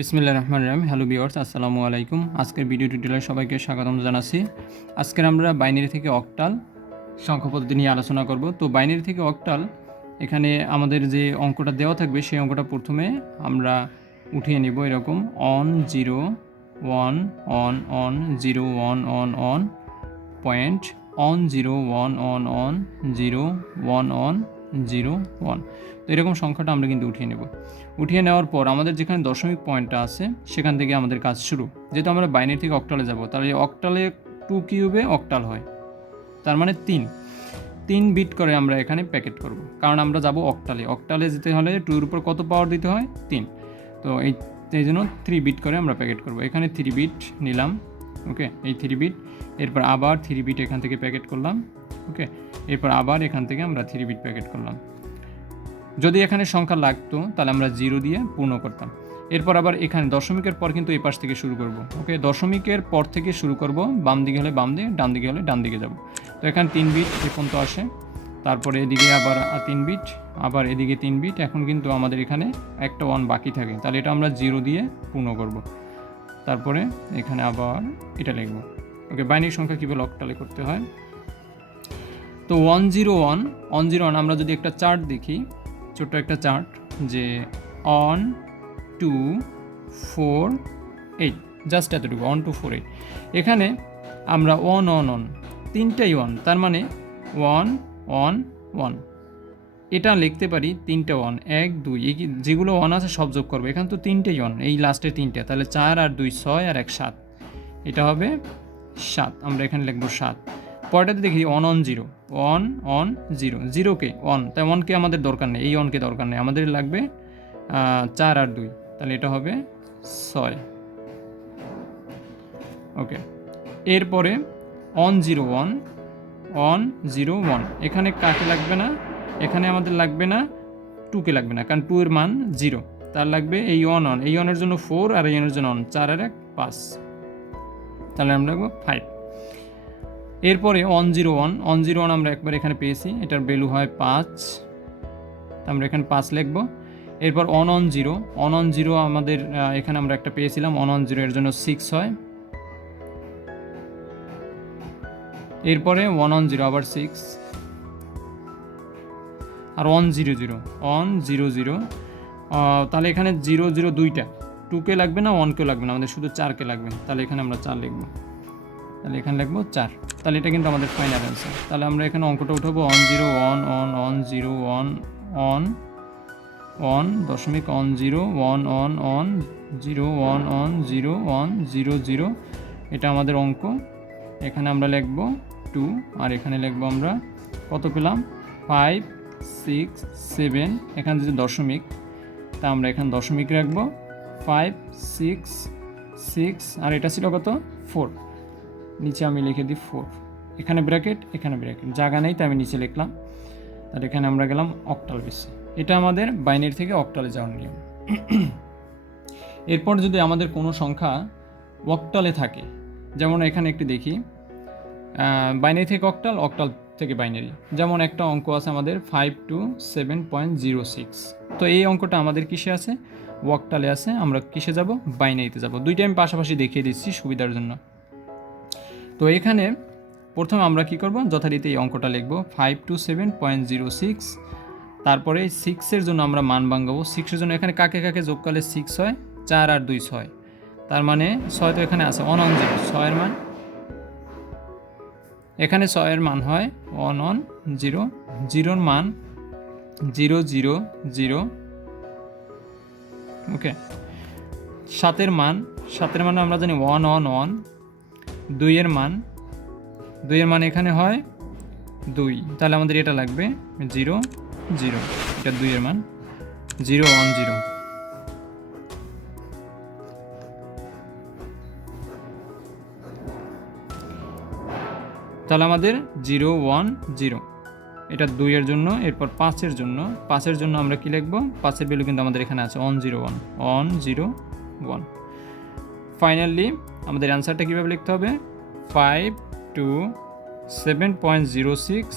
বিসমিল্লাহির রহমানির রহিম। Hello viewers, আসসালামু আলাইকুম। আজকের ভিডিও টিউটোরিয়ালে সবাইকে স্বাগতম জানাচ্ছি। আজকের আমরা বাইনারি থেকে অক্টাল সংখ্যা পদ্ধতি নিয়ে আলোচনা করব। তো বাইনারি থেকে অক্টাল এখানে আমাদের যে অঙ্কটা দেওয়া থাকবে সেই অঙ্কটা প্রথমে আমরা উঠিয়ে নেব। এরকম on 0 1 on on 0 1 on on point on 0 1 on on 0 1 on 0 1। তো এরকম সংখ্যাটা আমরা কিন্তু উঠিয়ে নেব। উঠিয়ে নেওয়ার পর আমাদের যেখানে দশমিক পয়েন্টটা আছে সেখান থেকে আমাদের কাজ শুরু। যেহেতু আমরা বাইনারি থেকে অক্টালে যাব, তাহলে অক্টালে 2 কিউবে অক্টাল হয়, তার মানে 3 বিট করে আমরা এখানে প্যাকেট করব, কারণ আমরা যাব অক্টালে। অক্টালে যেতে হলে 2 এর উপর কত পাওয়ার দিতে হয়? 3। তো এই জন্য 3 বিট করে আমরা প্যাকেট করব। এখানে 3 বিট নিলাম, ওকে, এই 3 বিট। এরপর আবার 3 বিট এখান থেকে প্যাকেট করলাম, ওকে। এরপর আবার এখান থেকে আমরা 3 বিট প্যাকেট করলাম। যদি এখানে সংখ্যা লাগতো তাহলে আমরা 0 দিয়ে পূর্ণ করতাম। এরপর আবার এখানে দশমিকের পর কিন্তু এই পাশ থেকে শুরু করব, ওকে। দশমিকের পর থেকে শুরু করব, বাম দিকে হলে বাম দিকে, ডান দিকে হলে ডান দিকে যাব। তো এখানে 3 বিট এ পর্যন্ত আসে, তারপরে এদিকে আবার 3 বিট, আবার এদিকে 3 বিট। এখন কিন্তু আমাদের এখানে একটা 1 বাকি থাকে, তাহলে এটা আমরা 0 দিয়ে পূর্ণ করব। তারপরে এখানে আবার এটা লিখব, ওকে। বাইনারি সংখ্যা কীভাবে অক্টালে করতে হয়। তো 101 আমরা যদি একটা চার্ট দেখি, ছোট্ট একটা চার্ট, যে 1 2 4 8, জাস্ট এতটুকু, 1 2 4 8। এখানে আমরা 1 তিনটাই 1, তার মানে 1 1 1। এটা লিখতে পারি 3টা 1, 1 2, যেগুলো 1 আছে সব যোগ করবো। এখানে তো 3টেই 1, এই লাস্টের 3টে, তাহলে 4 আর 2 6 আর 1 7, এটা হবে 7। আমরা এখানে লিখবো 7। পরেরটাতে দেখি 1 1 0 1 1 0, 0কে 1, তাই 1কে আমাদের দরকার নেই, এই 1কে দরকার নেই, আমাদের লাগবে 4 আর 2, তাহলে এটা হবে 6, ওকে। এরপরে 1 0 1 1 0 1, এখানে কাকে লাগবে না? এখানে আমাদের লাগবে না, 2কে লাগবে না, কারণ 2 এর মান 0, তার লাগবে এই 1 1, এই 1 এর জন্য 4 আর এই 1 এর জন্য 1, 4 আর 1 5, তাহলে আমরা লাগবো 5। এরপরে 1 0 1 আমরা একবার এখানে পেয়েছি, এটার ভ্যালু হয় 5, আমরা এখানে 5 লিখব। এরপর 1 1 0 আমাদের এখানে আমরা একটা পেয়েছিলাম, 1 1 0 এর জন্য 6 হয়। এরপরে 1 1 0 আবার 6, আর 1 0 0, তাহলে এখানে 0 0 দুইটা, 2কে লাগবে না, 1কে লাগবে না, আমাদের শুধু 4কে লাগবে, তাহলে এখানে আমরা 4 লিখব, তাহলে এখানে লিখবো 4। তাহলে এটা কিন্তু আমাদের ফাইনাল অ্যান্সার। তাহলে আমরা এখানে অঙ্কটা উঠাবো 1 0 1 1 1 0 1 1 1 দশমিক 1 0 1 1 1 0 1 1 0 1 0 0, এটা আমাদের অঙ্ক। এখানে আমরা লিখবো 2, আর এখানে লিখবো আমরা কত পেলাম? 5 6 7, এখানে যদি দশমিক, তা আমরা এখানে দশমিক রাখবো 5 6 6, আর এটা ছিল কত? 4, নিচে আমি লিখে দিই 4, এখানে ব্র্যাকেট, এখানে ব্র্যাকেট, জায়গা নেই তাই আমি নিচে লিখলাম। তাহলে এখানে আমরা গেলাম অক্টাল বেসে। এটা আমাদের বাইনারি থেকে অক্টালে যাওয়ার নিয়ম। এরপর যদি আমাদের কোনো সংখ্যা অক্টালে থাকে, যেমন এখানে একটি দেখি, বাইনারি থেকে অক্টাল, অক্টাল থেকে বাইনারি, যেমন একটা অঙ্ক আছে আমাদের 5 to 7.06। তো এই অঙ্কটা আমাদের কিসে আছে? অক্টালে আছে। আমরা কিসে যাব? বাইনারিতে যাব। দুইটা আমি পাশাপাশি দেখিয়ে দিচ্ছি সুবিধার জন্য। তো এখানে প্রথমে আমরা কি করব? যথারীতি এই অঙ্কটা লিখব 5 to 7.06, তারপরে 6-এর জন্য আমরা মান ভাঙাবো। 6-এর জন্য এখানে কাকে কাকে যোগ করলে 6 হয়? 4 আর 2 6, তার মানে 6 তো এখানে আছে, 1 1 0, 6-এর মান এখানে, 6-এর মান হয় 1 1 0, 0-এর মান 0 0 0, ওকে। 7-এর মান আমরা জানি 1 1 1, 2-এর মান এখানে হয় 2, তাহলে আমাদের এটা লাগবে 0 0, এটা 2-এর মান 0 1 0। তাহলে আমাদের 0 1 0, এটা 2-এর জন্য। এরপর 5-এর জন্য আমরা কি লিখব? 5-এর ভ্যালু কিন্তু আমাদের এখানে আছে 1 0 1 1 0 1। ফাইনালি আমাদের অ্যান্সারটা কীভাবে লিখতে হবে? 5 to 7.06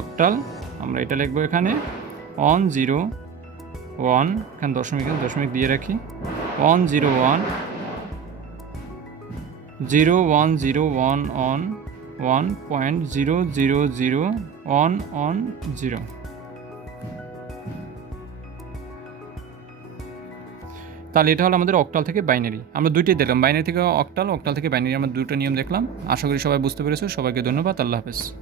অক্টাল, আমরা এটা লিখবো এখানে 1 0 1, এখানে দশমিক দিয়ে রাখি, 101 0101 on 1.000 on 0। তাহলে এটা হলো আমাদের অক্টাল থেকে বাইনারি। আমরা দুইটাই দেখলাম, বাইনারি থেকে অক্টাল, অক্টাল থেকে বাইনারি, আমরা দুটো নিয়ম দেখলাম। আশা করি সবাই বুঝতে পেরেছো। সবাইকে ধন্যবাদ। আল্লাহ হাফেজ।